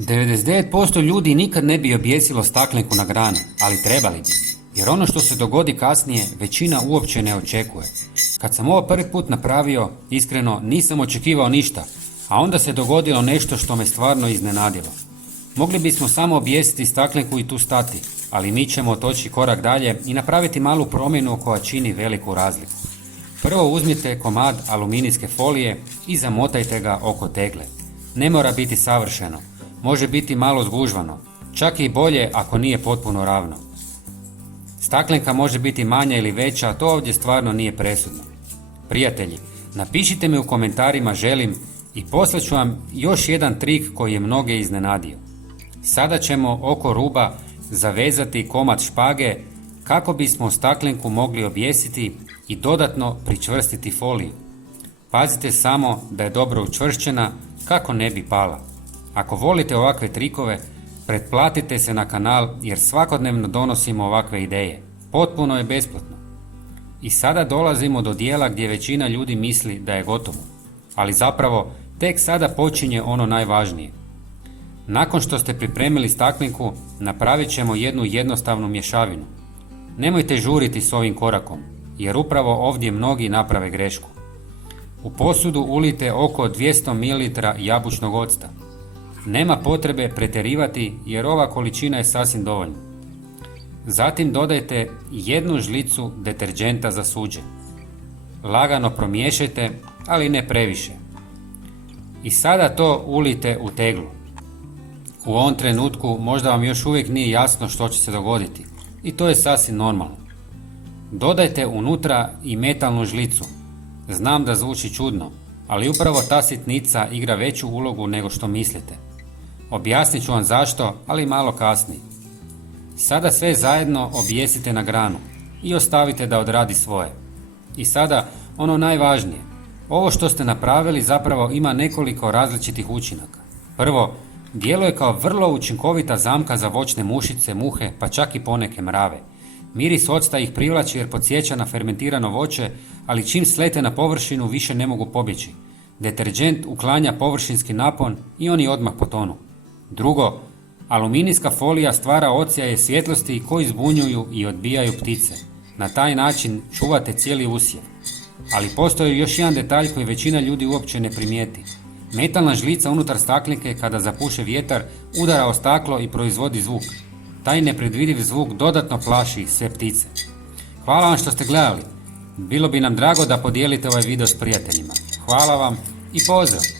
99% ljudi nikad ne bi objesilo staklenku na granu, ali trebali bi. Jer ono što se dogodi kasnije, većina uopće ne očekuje. Kad sam ovo prvi put napravio, iskreno nisam očekivao ništa, a onda se dogodilo nešto što me stvarno iznenadilo. Mogli bismo samo objesiti staklenku i tu stati, ali mi ćemo otoći korak dalje i napraviti malu promjenu koja čini veliku razliku. Prvo uzmite komad aluminijske folije i zamotajte ga oko tegle. Ne mora biti savršeno, može biti malo zgužvano, čak i bolje ako nije potpuno ravno. Staklenka može biti manja ili veća, a to ovdje stvarno nije presudno. Prijatelji, napišite mi u komentarima želim i poslaću vam još jedan trik koji je mnoge iznenadio. Sada ćemo oko ruba zavezati komad špage kako bismo staklenku mogli objesiti i dodatno pričvrstiti foliju. Pazite samo da je dobro učvršćena kako ne bi pala. Ako volite ovakve trikove, pretplatite se na kanal jer svakodnevno donosimo ovakve ideje. Potpuno je besplatno. I sada dolazimo do dijela gdje većina ljudi misli da je gotovo. Ali zapravo tek sada počinje ono najvažnije. Nakon što ste pripremili staklenku, napravit ćemo jednu jednostavnu mješavinu. Nemojte žuriti s ovim korakom, jer upravo ovdje mnogi naprave grešku. U posudu ulijte oko 200 ml jabučnog octa. Nema potrebe pretjerivati jer ova količina je sasvim dovoljna. Zatim dodajte 1 žlicu deterdženta za suđe. Lagano promiješajte, ali ne previše. I sada to ulijte u teglu. U ovom trenutku možda vam još uvijek nije jasno što će se dogoditi i to je sasvim normalno. Dodajte unutra i metalnu žlicu. Znam da zvuči čudno, ali upravo ta sitnica igra veću ulogu nego što mislite. Objasnit ću vam zašto, ali malo kasnije. Sada sve zajedno objesite na granu i ostavite da odradi svoje. I sada ono najvažnije. Ovo što ste napravili zapravo ima nekoliko različitih učinaka. Prvo, djeluje kao vrlo učinkovita zamka za voćne mušice, muhe, pa čak i poneke mrave. Miris octa ih privlači jer podsjeća na fermentirano voće, ali čim slete na površinu više ne mogu pobjeći. Deterdžent uklanja površinski napon i oni odmah potonu. Drugo, aluminijska folija stvara odsjaje svjetlosti koji zbunjuju i odbijaju ptice. Na taj način čuvate cijeli usjev. Ali postoji još jedan detalj koji većina ljudi uopće ne primijeti. Metalna žlica unutar staklenke kada zapuše vjetar udara o staklo i proizvodi zvuk. Taj nepredvidiv zvuk dodatno plaši sve ptice. Hvala vam što ste gledali. Bilo bi nam drago da podijelite ovaj video s prijateljima. Hvala vam i pozdrav!